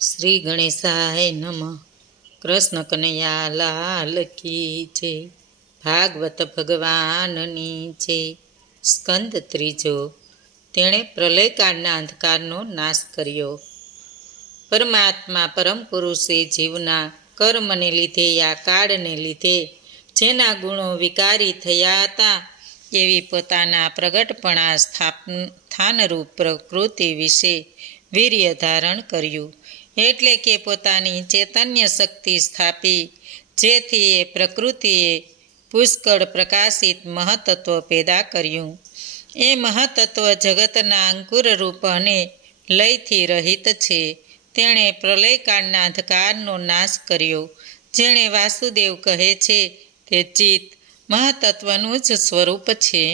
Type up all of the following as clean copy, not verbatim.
શ્રી ગણેશાય નમઃ. કૃષ્ણ કનૈયા લાલ કી જય. ભાગવત ભગવાનની જય. સ્કંદ ત્રીજો. તેણે પ્રલયકાળના અંધકારનો નાશ કર્યો. પરમાત્મા પરમ પુરુષે જીવના કર્મને લીધે યા કાળને લીધે જેના ગુણો વિકારી થયા હતા એવી પોતાના પ્રગટપણા સ્થાનરૂપ પ્રકૃતિ વિશે વીર્ય ધારણ કર્યું. એટલે કે પોતાની ચૈતન્ય શક્તિ સ્થાપી, જેથી એ પ્રકૃતિએ પુષ્કળ પ્રકાશિત મહત્ત્વ પેદા કર્યું. એ મહત્ત્વ જગતના અંકુરરૂપ અને લયથી રહિત છે. તેણે પ્રલયકાળના અંધકારનો નાશ કર્યો. જેણે વાસુદેવ કહે છે તે ચિત્ત મહત્ત્વનું જ સ્વરૂપ છે.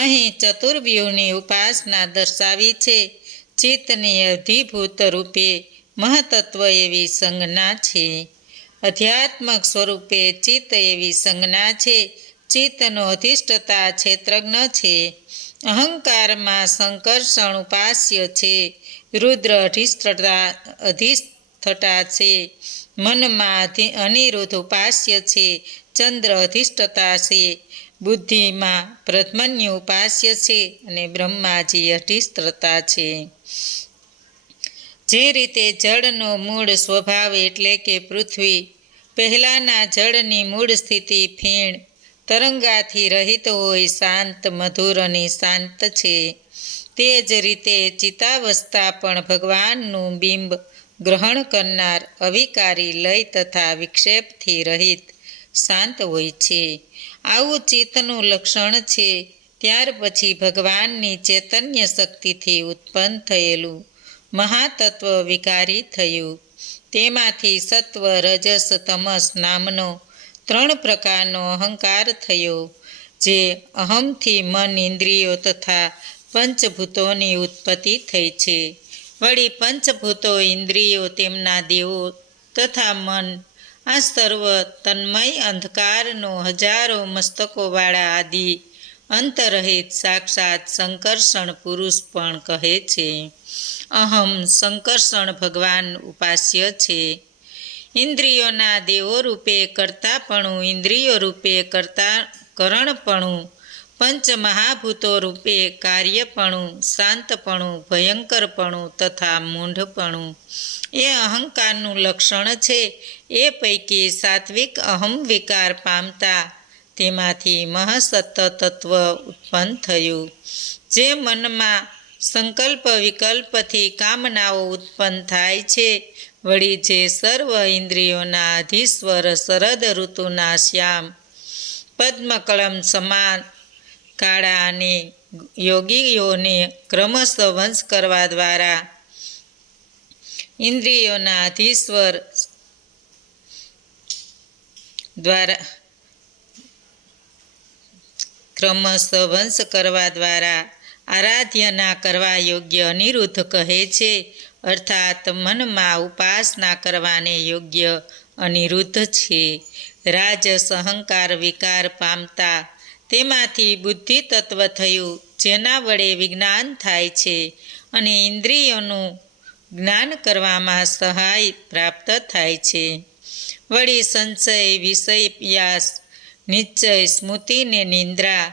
અહીં ચતુર્વ્યૂહની ઉપાસના દર્શાવી છે. ચિત્તની અધિભૂત રૂપે મહત્ત્વ એવી સંજ્ઞા છે. અધ્યાત્મક સ્વરૂપે ચિત્ત એવી સંજ્ઞા છે. ચિત્તનો અધિષ્ઠતા ક્ષેત્રજ્ઞ છે. અહંકારમાં સંકર્ષણ ઉપાસ્ય છે. રુદ્ર અધિષ્ઠતા છે. મનમાં અનિરુદ્ધ ઉપાસ્ય છે. ચંદ્ર અધિષ્ઠતા છે. બુદ્ધિમાં પ્રધમન્યુ ઉપાસ્ય છે અને બ્રહ્માજી અધિષ્ઠતા છે. જે રીતે જળનો મૂળ સ્વભાવ એટલે કે પૃથ્વી પહેલાંના જળની મૂળ સ્થિતિ ફીણ તરંગાથી રહિત હોય શાંત, મધુર અને શાંત છે, તે જ રીતે ચિત્તાવસ્થા પણ ભગવાનનું બિંબ ગ્રહણ કરનાર અવિકારી લય તથા વિક્ષેપથી રહિત શાંત હોય છે. આવું ચિત્તનું લક્ષણ છે. ત્યાર પછી ભગવાનની ચૈતન્ય શક્તિથી ઉત્પન્ન થયેલું મહાતત્વ વિકારી થયું. તેમાંથી સત્વ, રજસ, તમસ નામનો 3 પ્રકારનો અહંકાર થયો. જે અહમથી મન, ઇન્દ્રિયો તથા પંચભૂતોની ઉત્પત્તિ થઈ છે. વળી પંચભૂતો, ઇન્દ્રિયો, તેમના દેવો તથા મન, આ સર્વ તન્મય અંધકારનો હજારો મસ્તકોવાળા આદિ અંતરહિત સાક્ષાત સંકર્ષણ પુરુષ પણ કહે છે. અહમ સંકર્ષણ ભગવાન ઉપાસ્ય છે. ઇન્દ્રિયોના દેવો રૂપે કર્તાપણું, ઇન્દ્રિયો રૂપે કરણપણું, પંચમહાભૂતો રૂપે કાર્યપણું, શાંતપણું, ભયંકરપણું તથા મૂઢપણું એ અહંકારનું લક્ષણ છે. એ પૈકી સાત્વિક અહમ વિકાર પામતા તેમાંથી મહાસત્ત તત્વ ઉત્પન્ન થયું. જે મનમાં સંકલ્પ વિકલ્પથી કામનાઓ ઉત્પન્ન થાય છે. વળી જે સર્વ ઇન્દ્રિયોના અધીશ્વર, શરદ ઋતુના શ્યામ પદ્મકલમ સમાન કાળા અને યોગીઓને ક્રમશઃ વંશ કરવા દ્વારા ઇન્દ્રિયોના અધીશ્વર આરાધ્યના કરવા યોગ્ય અનિરુદ્ધ કહે છે. અર્થાત મનમાં ઉપાસના કરવાને યોગ્ય અનિરુદ્ધ છે. રાજસ અહંકાર વિકાર પામતા તેમાંથી બુદ્ધિ તત્વ થયું, જેના વડે વિજ્ઞાન થાય છે અને ઇન્દ્રિયોનું જ્ઞાન કરવામાં સહાય પ્રાપ્ત થાય છે. વળી સંશય, વિષયાસ, નિશ્ચય, સ્મૃતિ ને નિંદ્રા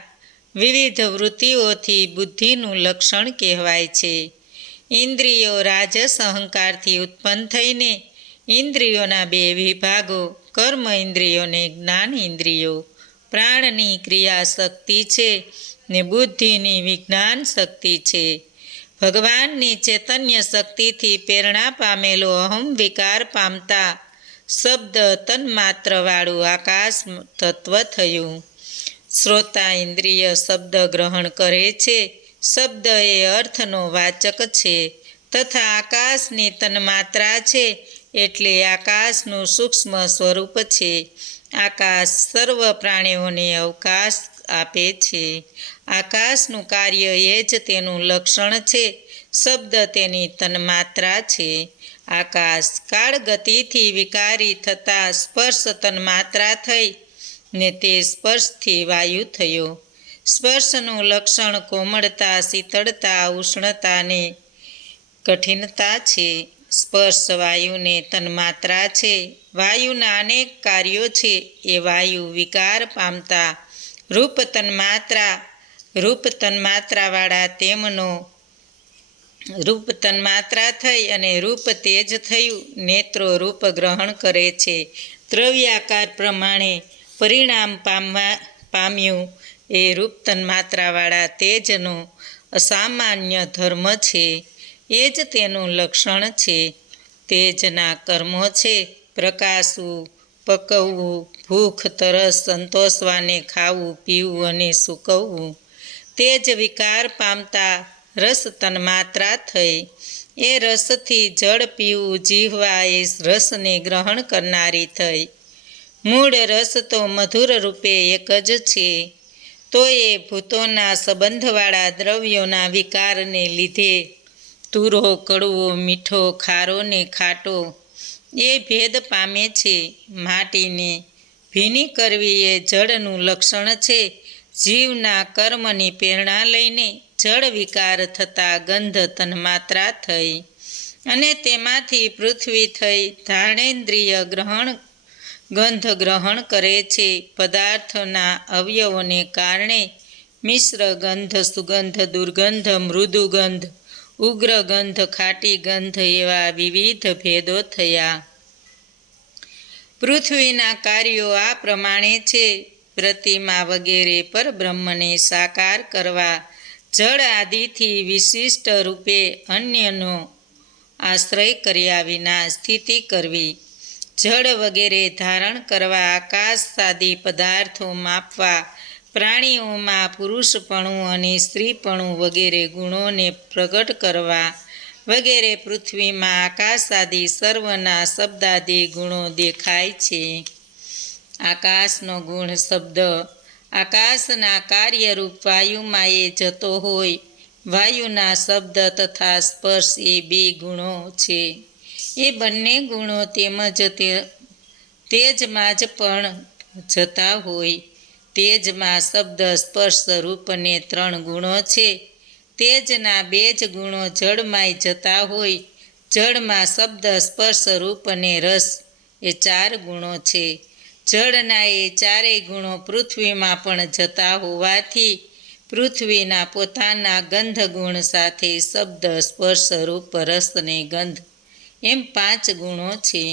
વિવિધ વૃત્તિઓથી બુદ્ધિનું લક્ષણ કહેવાય છે. ઇન્દ્રિયો રાજસ અહંકારથી ઉત્પન્ન થઈને ઇન્દ્રિયોના 2 વિભાગો, કર્મ ઇન્દ્રિયોને જ્ઞાન ઇન્દ્રિયો, પ્રાણની ક્રિયા શક્તિ છે ને બુદ્ધિની વિજ્ઞાન શક્તિ છે. ભગવાનની ચૈતન્ય શક્તિથી પ્રેરણા પામેલો અહમ વિકાર પામતા શબ્દ તન્માત્રવાળું આકાશ તત્વ થયું. શ્રોતા ઇન્દ્રિય શબ્દ ગ્રહણ કરે છે. શબ્દ એ અર્થનો વાચક છે તથા આકાશની તન્માત્રા છે, એટલે આકાશનું સૂક્ષ્મ સ્વરૂપ છે. આકાશ સર્વ પ્રાણીઓને અવકાશ આપે છે. આકાશનું કાર્ય એ જ તેનું લક્ષણ છે. શબ્દ તેની તન્માત્રા છે. આકાશ કાળગતિથી વિકારી થતાં સ્પર્શ તન્માત્રા થઈ ને તે સ્પર્શથી વાયુ થયો. સ્પર્શનું લક્ષણ કોમળતા, શીતળતા, ઉષ્ણતા ને કઠિનતા છે. સ્પર્શ વાયુને તન્માત્રા છે. વાયુના અનેક કાર્યો છે. એ વાયુ વિકાર પામતા રૂપ તન્માત્રાવાળા તેમનો રૂપ તન્માત્રા થઈ અને રૂપ તેજ થયું. નેત્રો રૂપ ગ્રહણ કરે છે. દ્રવ્યાકાર પ્રમાણે પરિણામ પામ્યું એ રૂપ તન્માત્રાવાળા તેજનો અસામાન્ય ધર્મ છે. એ જ તેનું લક્ષણ છે. તેજના કર્મો છે પ્રકાશવું, પકવવું, ભૂખ તરસ સંતોષવાને ખાવું પીવું અને સૂકવવું. તેજ વિકાર પામતા રસ તન્માત્રા થઈ. એ રસથી જળ પીવું. જીહવા એ રસને ગ્રહણ કરનારી થઈ. મૂળ રસ તો મધુર રૂપે એક જ છે. તો એ ભૂતોના સંબંધવાળા દ્રવ્યોના વિકારને લીધે તુરો, કડવો, મીઠો, ખારો ને ખાટો એ ભેદ પામે છે. માટીને ભીની કરવી એ જળનું લક્ષણ છે. જીવના કર્મની પ્રેરણા લઈને જળ વિકાર થતાં ગંધ તન્માત્રા થઈ અને તેમાંથી પૃથ્વી થઈ. ધારણેન્દ્રિય ગંધ ગ્રહણ કરે છે. પદાર્થોના અવયવોને કારણે મિશ્ર ગંધ, સુગંધ, દુર્ગંધ, મૃદુ ગંધ, ઉગ્ર ગંધ, ખાટી ગંધ એવા વિવિધ ભેદો થયા. પૃથ્વીના કાર્યો આ પ્રમાણે છે. પ્રતિમા વગેરે પરબ્રહ્મને સાકાર કરવા જળ આદિથી વિશિષ્ટ રૂપે અન્યનો આશ્રય કર્યા વિના સ્થિતિ કરવી. જળ વગેરે ધારણ કરવા, આકાશ આદિ પદાર્થો માપવા, પ્રાણીઓમાં પુરુષપણું અને સ્ત્રીપણું વગેરે ગુણોને પ્રગટ કરવા વગેરે પૃથ્વીમાં આકાશ આદિ સર્વના શબ્દાદિ ગુણો દેખાય છે. આકાશનો ગુણ શબ્દ આકાશના કાર્યરૂપ વાયુમાં એ જતો હોય. વાયુના શબ્દ તથા સ્પર્શ એ બે ગુણો છે. એ બંને ગુણો તેમજ તેજમાં જ પણ જતા હોય. તેજમાં શબ્દ સ્પર્શ રૂપને 3 ગુણો છે. તેજના 2 જ ગુણો જળમાંય જતા હોય. જળમાં શબ્દ સ્પર્શ રૂપ અને રસ એ 4 ગુણો છે. જળના એ 4 ગુણો પૃથ્વીમાં પણ જતા હોવાથી પૃથ્વીના પોતાના ગંધ ગુણ સાથે શબ્દ, સ્પર્શ, રૂપ, રસ અને ગંધ એમ 5 ગુણો છે.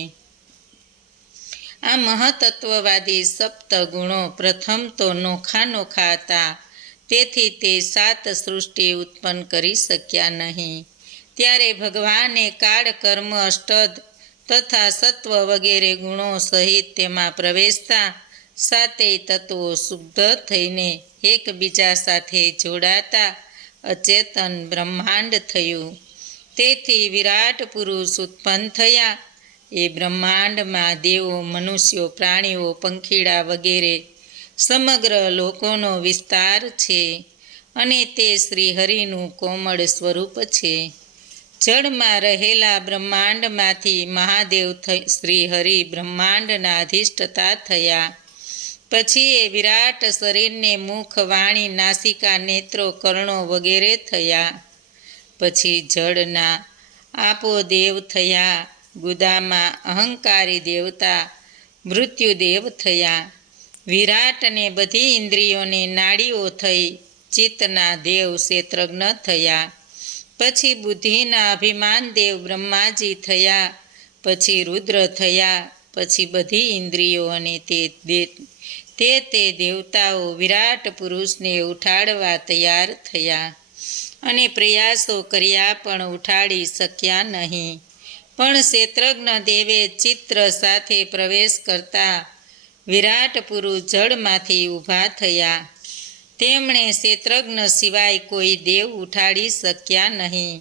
આ મહતત્વવાદી સપ્ત ગુણો પ્રથમ તો નોખા હતા. તેથી તે 7 સૃષ્ટિ ઉત્પન્ન કરી શક્યા નહીં. ત્યારે ભગવાને કાળ, કર્મ, અષ્ટદ તથા સત્વ વગેરે ગુણો સહિત તેમાં પ્રવેશતા 7 તત્વો શુદ્ધ થઈને એકબીજા સાથે જોડાતા અચેતન બ્રહ્માંડ થયું. તેથી વિરાટ પુરુષ ઉત્પન્ન થયા. એ બ્રહ્માંડમાં દેવો, મનુષ્યો, પ્રાણીઓ, પંખીડા વગેરે સમગ્ર લોકોનો વિસ્તાર છે અને તે શ્રીહરિનું કોમળ સ્વરૂપ છે. જળમાં રહેલા બ્રહ્માંડમાંથી મહાદેવ શ્રીહરિ બ્રહ્માંડના અધિષ્ઠતા થયા. પછી એ વિરાટ શરીરને મુખ, વાણી, નાસિકા, નેત્રો, કર્ણો વગેરે થયા. પછી જળના આપોદેવ થયા. ગુદામાં અહંકારી દેવતા મૃત્યુદેવ થયા. વિરાટને બધી ઇન્દ્રિયોને નાડીઓ થઈ. ચિત્તના દેવ ક્ષેત્રજ્ઞ થયા. પછી બુદ્ધિના અભિમાન દેવ બ્રહ્માજી થયા. પછી રુદ્ર થયા. પછી બધી ઇન્દ્રિયો અને તે દેવતાઓ વિરાટ પુરુષને ઉઠાડવા તૈયાર થયા અને પ્રયાસો કર્યા પણ ઉઠાડી શક્યા નહીં. પણ ક્ષેત્રજ્ઞ દેવે ચિત્ર સાથે પ્રવેશ કરતા વિરાટ પુરુષ જળમાંથી ઊભા થયા. તેમણે ક્ષેત્રજ્ઞ સિવાય કોઈ દેવ ઉઠાડી શક્યા નહીં.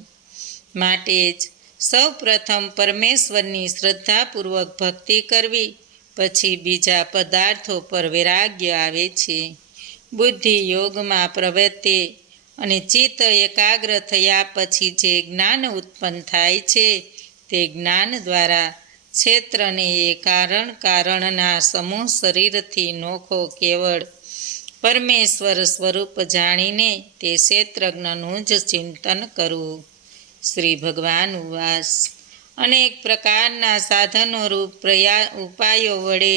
માટે જ સૌ પ્રથમ પરમેશ્વરની શ્રદ્ધાપૂર્વક ભક્તિ કરવી, પછી બીજા પદાર્થો પર વૈરાગ્ય આવે છે. બુદ્ધિ યોગમાં પ્રવર્તે અને ચિત્ત એકાગ્ર થયા પછી જે જ્ઞાન ઉત્પન્ન થાય છે તે જ્ઞાન દ્વારા ક્ષેત્રને એ કારણના સમૂહ શરીરથી નોખો કેવળ પરમેશ્વર સ્વરૂપ જાણીને તે ક્ષેત્રજ્ઞનું જ ચિંતન કરવું. શ્રી ભગવાન ઉવાસ. અનેક પ્રકારના સાધનોરૂપ ઉપાયો વડે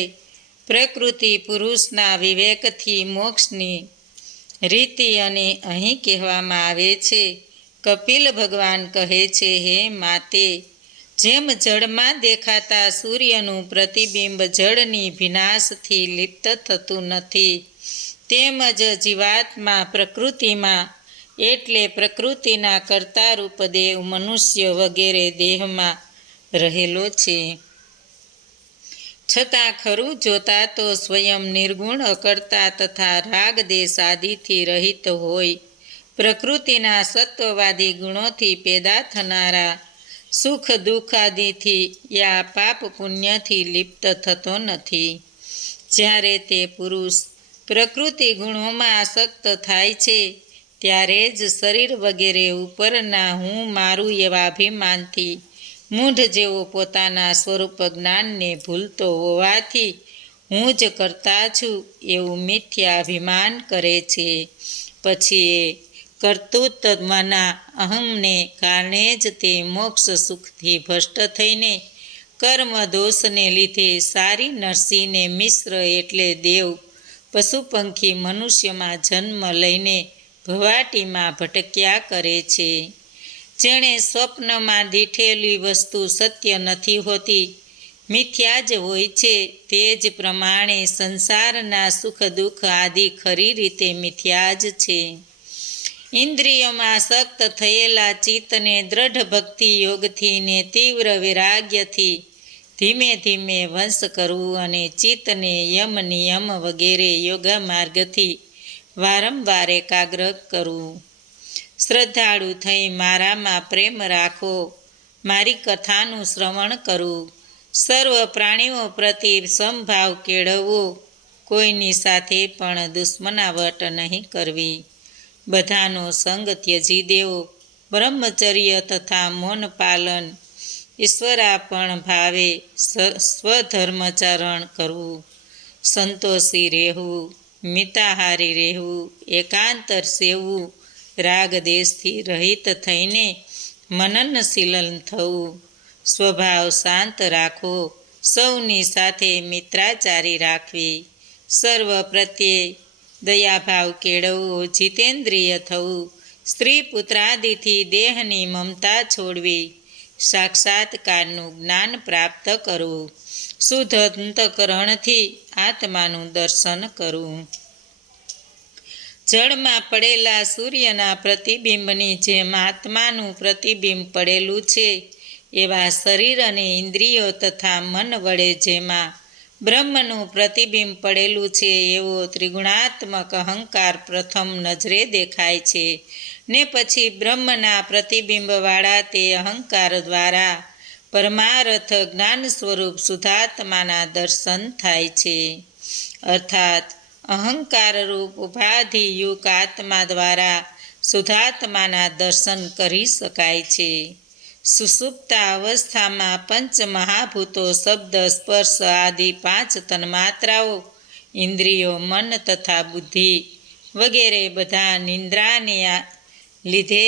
પ્રકૃતિ પુરુષના વિવેકથી મોક્ષની રીતિ અને અહીં કહેવામાં આવે છે. કપિલ ભગવાન કહે છે, હે માતે, જેમ જળમાં દેખાતા સૂર્યનું પ્રતિબિંબ જળની ભીનાશથી લિપ્ત થતું નથી, તેમજ જીવાત્મા પ્રકૃતિમાં એટલે પ્રકૃતિના કર્તારૂપ દેવ, મનુષ્ય વગેરે દેહમાં રહેલો છે. છતાં ખરું જોતા તો સ્વયં નિર્ગુણ, અકર્તા તથા રાગ દેશ આદિથી રહિત હોય પ્રકૃતિના સત્વવાદી ગુણોથી પેદા થનારા સુખ દુઃખ આદિથી યા પાપ પુણ્યથી લિપ્ત થતો નથી. જ્યારે તે પુરુષ પ્રકૃતિ ગુણોમાં આસક્ત થાય છે ત્યારે જ શરીર વગેરે ઉપરના હું મારું એવા અભિમાનથી મૂઢ જેવો પોતાના સ્વરૂપ જ્ઞાનને ભૂલતો હોવાથી હું જ કરતા છું એવું મિથ્યા અભિમાન કરે છે. પછી એ કર્તૃત્વના અહમને કારણે જ તે મોક્ષ સુખથી ભ્રષ્ટ થઈને કર્મ દોષને લીધે સારી નરસિંહને મિશ્ર એટલે દેવ, પશુ પંખી મનુષ્યમાં જન્મ લઈને ભવાટીમાં ભટક્યા કરે છે. જેણે સ્વપ્નમાં દીઠેલી વસ્તુ સત્ય નથી હોતી, મિથ્યા જ હોય છે, તે જ પ્રમાણે સંસારના સુખ દુઃખ આદિ ખરી રીતે મિથ્યા જ છે. ઇન્દ્રિયોમાં આસક્ત થયેલા ચિત્તને દ્રઢ ભક્તિ યોગથી ને તીવ્ર વૈરાગ્યથી ધીમે ધીમે વંશ કરવું અને ચિત્તને યમ નિયમ વગેરે યોગ માર્ગથી વારંવાર એકાગ્ર કરવું. શ્રદ્ધાળુ થઈ મારામાં પ્રેમ રાખો, મારી કથાનું શ્રવણ કરવું, સર્વ પ્રાણીઓ પ્રતિ સમભાવ કેળવવો, કોઈની સાથે પણ દુશ્મનાવટ નહીં કરવી, બધાનો સંગ ત્યજી દેવો, બ્રહ્મચર્ય તથા મૌન પાલન, ઈશ્વરાર્પણ ભાવે સ્વધર્મચરણ કરવું, સંતોષી રહેવું, મિતાહારી રહેવું, એકાંતર સેવવું, રાગ દેશથી રહિત થઈને મનનશીલ થવું, સ્વભાવ શાંત રાખવો, સૌની સાથે મિત્રાચારી રાખવી, સર્વ પ્રત્યે દયાભાવ કેળવવો, જીતેન્દ્રિય થવું, સ્ત્રી પુત્રાદિથી દેહની મમતા છોડવી, સાક્ષાત્કારનું જ્ઞાન પ્રાપ્ત કરવું, શુદ્ધ અંતઃકરણથી આત્માનું દર્શન કરવું. જળમાં પડેલા સૂર્યના પ્રતિબિંબની જેમ આત્માનું પ્રતિબિંબ પડેલું છે, એવા શરીર અને ઇન્દ્રિયો તથા મન વડે જેમાં બ્રહ્મનું પ્રતિબિંબ પડેલું છે એવો ત્રિગુણાત્મક અહંકાર પ્રથમ નજરે દેખાય છે ને પછી બ્રહ્મના પ્રતિબિંબવાળા તે અહંકાર દ્વારા પરમાર્થ જ્ઞાન સ્વરૂપ શુદ્ધાત્માના દર્શન થાય છે. અર્થાત અહંકારરૂપ ઉપાધિયુક્ત આત્મા દ્વારા શુદ્ધાત્માના દર્શન કરી શકાય છે. સુષુપ્ત અવસ્થામાં પંચ મહાભૂતો, શબ્દ, સ્પર્શ આદિ 5 તન્માત્રાઓ, ઇન્દ્રિયો, મન તથા બુદ્ધિ વગેરે બધા નિંદ્રાને લીધે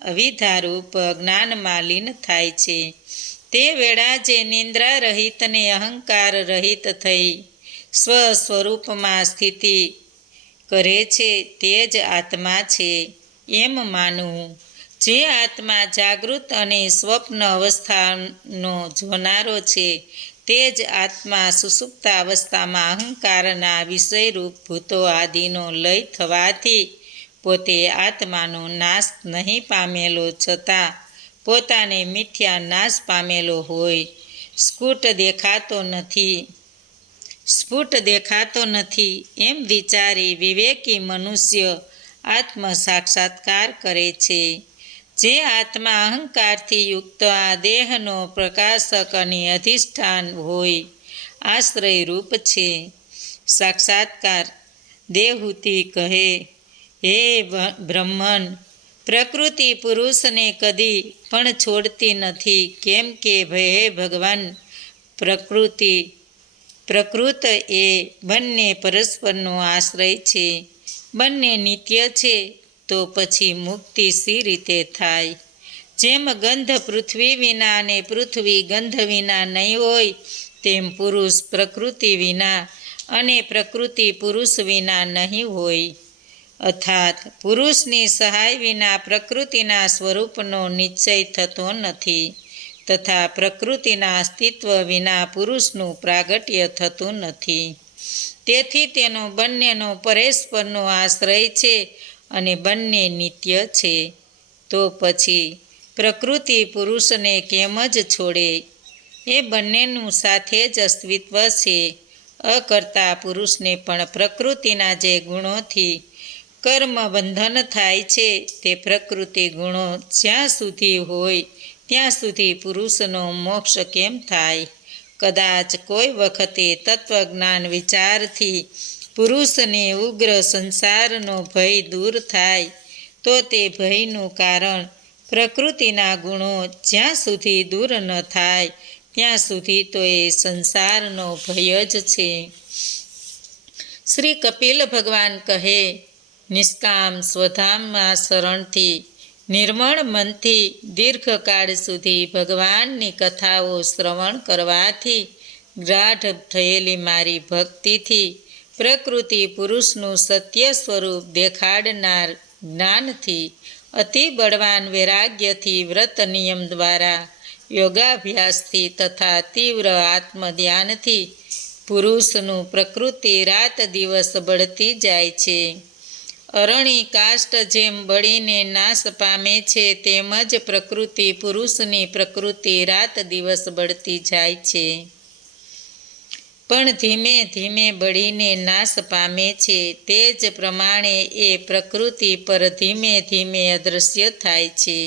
અવિદ્યારૂપ જ્ઞાનમાં લીન થાય છે. તે વેળા જે નિંદ્રા રહિત ને અહંકાર રહિત થઈ સ્વસ્વરૂપમાં સ્થિતિ કરે છે તે જ આત્મા છે એમ માનવું. જે આત્મા જાગૃત અને સ્વપ્ન અવસ્થાનો જોનારો છે તે જ આત્મા સુષુપ્ત અવસ્થામાં અહંકારના વિષયરૂપ ભૂતો આદિનો લય થવાથી પોતે આત્માનો નાશ નહીં પામેલો છતાં પોતાને મિથ્યા નાશ પામેલો હોય સ્ફુટ દેખાતો નથી એમ વિચારી વિવેકી મનુષ્ય આત્મ સાક્ષાત્કાર કરે છે. જે આત્મા અહંકારથી યુક્ત આ દેહનો પ્રકાશક અને અધિષ્ઠાન હોય આશ્રયરૂપ છે. સાક્ષાત્કાર દેવહૂતિ કહે, હે બ્રહ્મન, પ્રકૃતિ પુરુષને કદી પણ છોડતી નથી, કેમ કે હે ભગવાન, પ્રકૃત એ બંને પરસ્પરનો આશ્રય છે. બંને નિત્ય છે તો પછી મુક્તિ સી રીતે થાય? જેમ ગંધ પૃથ્વી વિના અને પૃથ્વી ગંધ વિના નહીં હોય, તેમ પુરુષ પ્રકૃતિ વિના અને પ્રકૃતિ પુરુષ વિના નહીં હોય. અર્થાત પુરુષની સહાય વિના પ્રકૃતિના સ્વરૂપનો નિશ્ચય થતો નથી, તથા પ્રકૃતિના અસ્તિત્વ વિના પુરુષનું પ્રાગટ્ય થતું નથી. તેથી તેનો બંનેનો પરસ્પરનો આશ્રય છે અને બંને નિત્ય છે. તો પછી પ્રકૃતિ પુરુષને કેમ જ છોડે? એ બંનેનું સાથે જ અસ્તિત્વ છે. અકર્તા પુરુષને પણ પ્રકૃતિના જે ગુણોથી કર્મ બંધન થાય છે, તે પ્રકૃતિ ગુણો જ્યાં સુધી હોય ત્યાં સુધી પુરુષનો મોક્ષ કેમ થાય? કદાચ કોઈ વખતે તત્વજ્ઞાન વિચારથી પુરુષને ઉગ્ર સંસારનો ભય દૂર થાય, તો તે ભયનું કારણ પ્રકૃતિના ગુણો જ્યાં સુધી દૂર ન થાય ત્યાં સુધી તો એ સંસારનો ભય જ છે. શ્રી કપિલ ભગવાન કહે, નિષ્કામ સ્વધામમાં શરણથી નિર્મળ મનથી દીર્ઘકાળ સુધી ભગવાનની કથાઓ શ્રવણ કરવાથી ગાઢ થયેલી મારી ભક્તિથી પ્રકૃતિ પુરુષનું સત્ય સ્વરૂપ દેખાડનાર જ્ઞાનથી અતિ બળવાન વૈરાગ્યથી વ્રત નિયમ દ્વારા યોગાભ્યાસથી તથા તીવ્ર આત્મધ્યાનથી પુરુષનું પ્રકૃતિ રાત દિવસ બળતી જાય છે. અરણી કાષ્ઠ જેમ બળીને નાશ પામે છે, તેમ જ પ્રકૃતિ પુરુષની પ્રકૃતિ રાત દિવસ બળતી જાય છે, પણ ધીમે ધીમે બળીને નાશ પામે છે. તે જ પ્રમાણે એ પ્રકૃતિ પર ધીમે ધીમે અદૃશ્ય થાય છે.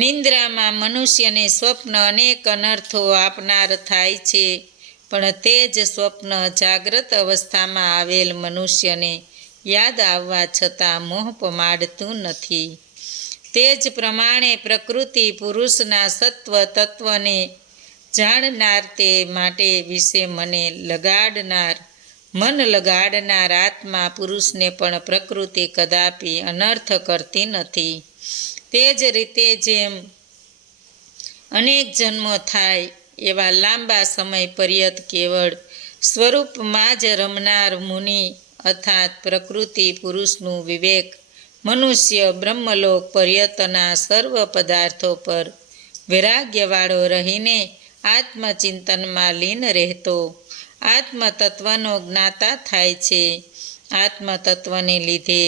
નિંદ્રામાં મનુષ્યને સ્વપ્ન અનેક અનર્થો આપનાર થાય છે, પણ તે જ સ્વપ્ન જાગ્રત અવસ્થામાં આવેલ મનુષ્યને યાદ આવવા છતાં મોહ પમાડતું નથી. તે જ પ્રમાણે પ્રકૃતિ પુરુષના સત્વ તત્વને જાણનાર, તે માટે વિશે મન લગાડનાર આત્મા પુરુષને પણ પ્રકૃતિ કદાપી અનર્થ કરતી નથી. તે જ રીતે જેમ અનેક જન્મો થાય એવા લાંબા સમય પર્યંત કેવળ સ્વરૂપમાં જ રમનાર મુનિ અર્થાત પ્રકૃતિ પુરુષનું વિવેક મનુષ્ય બ્રહ્મલોક પર્યંતના સર્વ પદાર્થો પર વૈરાગ્યવાળો રહીને આત્મચિંતનમાં લીન રહેતો આત્મતત્વનો જ્ઞાતા થાય છે. આત્મતત્વને લીધે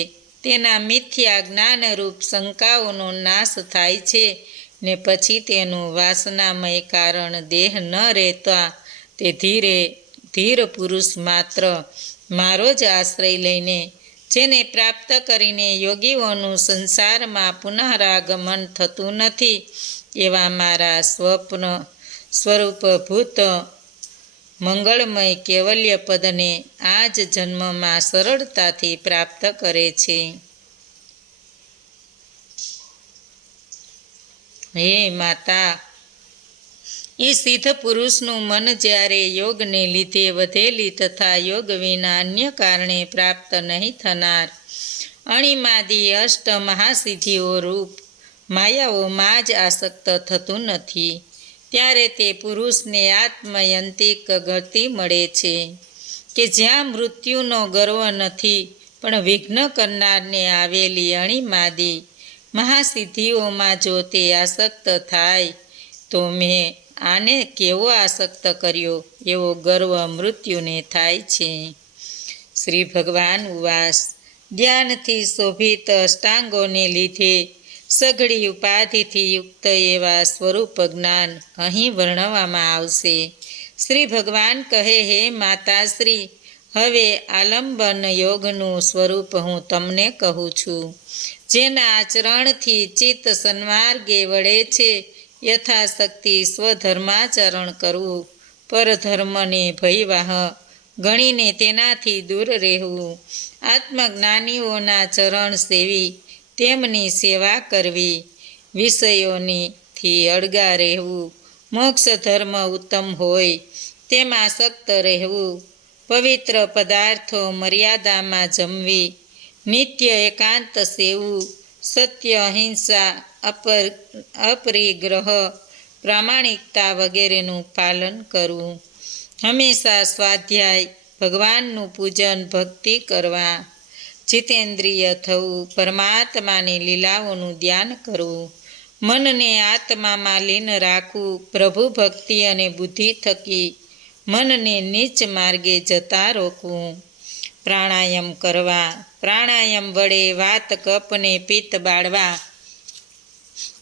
તેના મિથ્યા જ્ઞાનરૂપ શંકાઓનો નાશ થાય છે ને પછી તેનું વાસનામય કારણ દેહ ન રહેતા તે ધીર પુરુષ માત્ર મારો જ આશ્રય લઈને જેને પ્રાપ્ત કરીને યોગીઓનું સંસારમાં પુનરાગમન થતું નથી, એવા મારા સ્વરૂપભૂત મંગળમય કૈવલ્ય પદને આ જ જન્મમાં સરળતાથી પ્રાપ્ત કરે છે. હે માતા, એ સિદ્ધ પુરુષનું મન જ્યારે યોગને લીધે વધેલી તથા યોગ વિના અન્ય કારણે પ્રાપ્ત નહીં થનાર અણિમાદી અષ્ટ મહાસિદ્ધિઓ રૂપ માયાઓમાં જ આસક્ત થતું નથી, ત્યારે તે પુરુષને આત્મયંતિક ગતિ મળે છે કે જ્યાં મૃત્યુનો ગર્વ નથી, પણ વિઘ્ન કરનારને આવેલી અણિમાદી મહાસિદ્ધિઓમાં જો તે આસક્ત થાય તો મેં આને કેવો આસક્ત કર્યો એવો ગર્વ મૃત્યુને થાય છે. શ્રી ભગવાન ઉવાસ, ધ્યાનથી શોભિત અષ્ટાંગોને લીધે સઘળી ઉપાધિથી યુક્ત એવા સ્વરૂપ જ્ઞાન અહીં વર્ણવવામાં આવશે. શ્રી ભગવાન કહે, હે માતાશ્રી, હવે આલંબન યોગનું સ્વરૂપ હું તમને કહું છું. જેના આચરણથી ચિત્ત સન્માર્ગે વળે છે, યથાશક્તિ સ્વધર્માચરણ કરવું, પરધર્મને ભયવાહ ગણીને તેનાથી દૂર રહેવું, આત્મજ્ઞાનીઓના ચરણ સેવી તેમની સેવા કરવી, વિષયોથી અળગા રહેવું, મોક્ષ ધર્મ ઉત્તમ હોય તેમાં સક્ત રહેવું, પવિત્ર પદાર્થો મર્યાદામાં જમવી, નિત્ય એકાંત સેવું, સત્ય, અહિંસા, અપરિગ્રહ, પ્રામાણિકતા વગેરેનું પાલન કરવું. હંમેશા સ્વાધ્યાય, ભગવાનનું પૂજન ભક્તિ કરવા, જીતેન્દ્રિય થવું, પરમાત્માની લીલાઓનું ધ્યાન કરવું, મનને આત્મામાં લીન રાખવું, પ્રભુ ભક્તિ અને બુદ્ધિ થકી મનને નીચ માર્ગે જતા રોકવું. પ્રાણાયામ કરવા. પ્રાણાયામ વડે વાત, કફને પિત્ત બાળવા.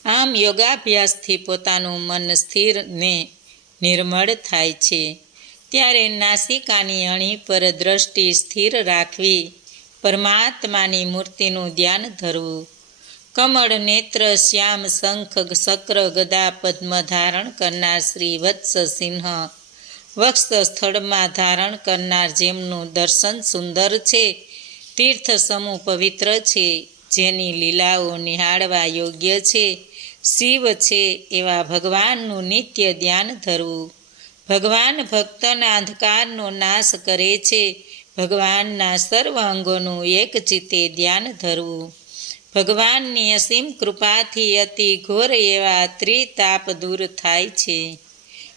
આમ યોગાભ્યાસથી પોતાનું મન સ્થિર ને નિર્મળ થાય છે. ત્યારે નાસિકાની અણી પર દ્રષ્ટિ સ્થિર રાખવી, પરમાત્માની મૂર્તિનું ધ્યાન ધરવું. કમળ નેત્ર, શ્યામ, શંખ, ચક્ર, ગદા, પદ્મ ધારણ કરનાર શ્રી વત્સ સિંહ, વક્ષ સ્થળમાં ધારણ કરનાર જેમનું દર્શન સુંદર છે, તીર્થ સમૂહ પવિત્ર છે, જેની લીલાઓ નિહાળવા યોગ્ય છે, શિવ છે, એવા ભગવાનનું નિત્ય ધ્યાન ધરવું. ભગવાન ભક્તના અંધકારનો નાશ કરે છે. ભગવાનના સર્વ અંગોનું એક ચિત્તે ધ્યાન ધરવું. ભગવાનની અસીમ કૃપાથી અતિ ઘોર એવા ત્રિતાપ દૂર થાય છે.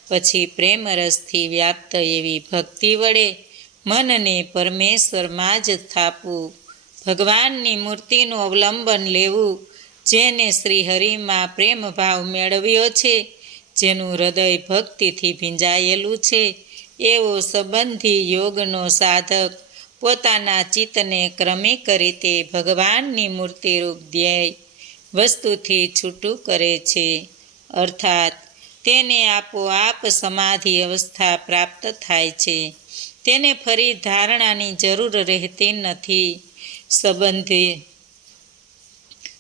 પછી પ્રેમ રસથી વ્યાપ્ત એવી ભક્તિ વડે મનને પરમેશ્વરમાં જ સ્થાપવું. ભગવાનની મૂર્તિનું અવલંબન લેવું. જેને શ્રી હરિમાં પ્રેમ ભાવ મેળવ્યો છે, જેનું હૃદય ભક્તિથી ભીંજાયેલું છે, એવો સંબંધી યોગનો સાધક પોતાના ચિત્તને ક્રમિક રીતે ભગવાનની મૂર્તિરૂપ ધ્યેય વસ્તુથી છૂટું કરે છે. અર્થાત તેને આપોઆપ સમાધિ અવસ્થા પ્રાપ્ત થાય છે. તેને ફરી ધારણાની જરૂર રહેતી નથી.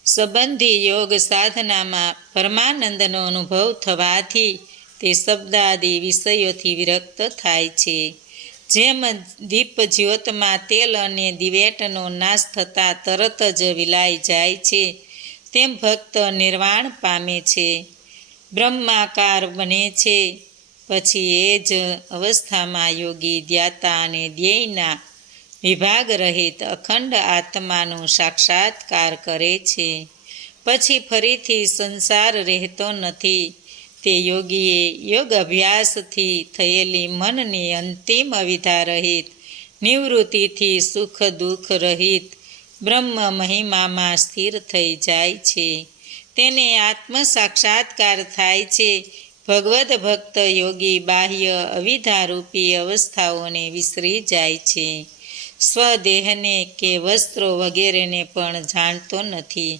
સંબંધી યોગ સાધનામાં પરમાનંદનો અનુભવ થવાથી તે શબ્દાદિ વિષયોથી વિરક્ત થાય છે. જેમ દીપ જ્યોતમાં તેલ અને દિવેટનો નાશ થતાં તરત જ વિલાઈ જાય છે, તેમ ભક્ત નિર્વાણ પામે છે, બ્રહ્માકાર બને છે. પછી એ જ અવસ્થામાં યોગી ધ્યાતા અને ધ્યેયના વિભાગ રહિત અખંડ આત્માનો સાક્ષાત્કાર કરે છે. પછી ફરીથી સંસાર રહેતો નથી. તે યોગીએ યોગ અભ્યાસથી થયેલી મનની અંતિમ અવિધા રહિત નિવૃત્તિથી સુખ દુઃખ રહિત બ્રહ્મ મહિમામાં સ્થિર થઈ જાય છે. તેને આત્મ સાક્ષાત્કાર થાય છે. ભગવદ્ ભક્ત યોગી બાહ્ય અવિધારૂપી અવસ્થાઓને વિસરી જાય છે. સ્વદેહને કે વસ્ત્રો વગેરેને પણ જાણતો નથી,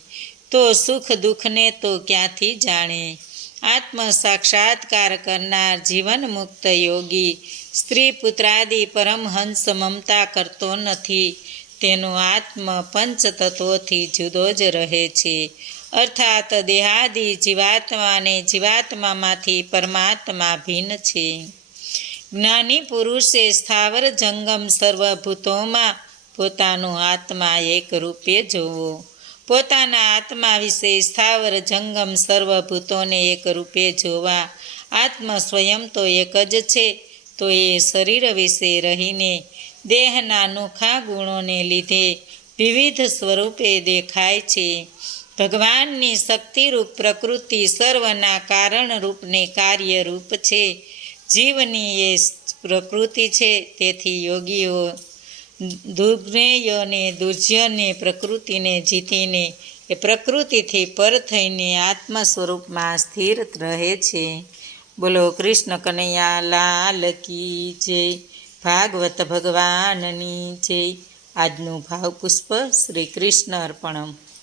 તો સુખ દુઃખને તો ક્યાંથી જાણે? આત્મ સાક્ષાત્કાર કરનાર જીવન મુક્ત યોગી સ્ત્રી પુત્રાદિ પરમહંસ મમતા કરતો નથી. તેનો આત્મ પંચતત્વોથી જુદો જ રહે છે. અર્થાત દેહાદિ જીવાત્મા અને જીવાત્મામાંથી પરમાત્મા ભિન્ન છે. જ્ઞાની પુરુષે સ્થાવર જંગમ સર્વભૂતોમાં પોતાનો આત્મા એક રૂપે જોવો. પોતાના આત્મા વિશે સ્થાવર જંગમ સર્વભૂતોને એક રૂપે જોવા. આત્મ સ્વયં તો એક જ છે, તો એ શરીર વિશે રહીને દેહના નોખા ગુણોને લીધે વિવિધ સ્વરૂપે દેખાય છે. ભગવાનની શક્તિરૂપ પ્રકૃતિ સર્વના કારણરૂપને કાર્યરૂપ છે. જીવની એ પ્રકૃતિ છે. તેથી યોગીઓ દુર્જ્ઞેય અને દુર્જ્યને પ્રકૃતિને જીતીને એ પ્રકૃતિથી પર થઈને આત્મ સ્વરૂપમાં સ્થિર રહે છે. બોલો કૃષ્ણ કનૈયા લાલ કી જય. ભાગવત ભગવાનની જય. આજનું ભાવપુષ્પ શ્રી કૃષ્ણ અર્પણમ.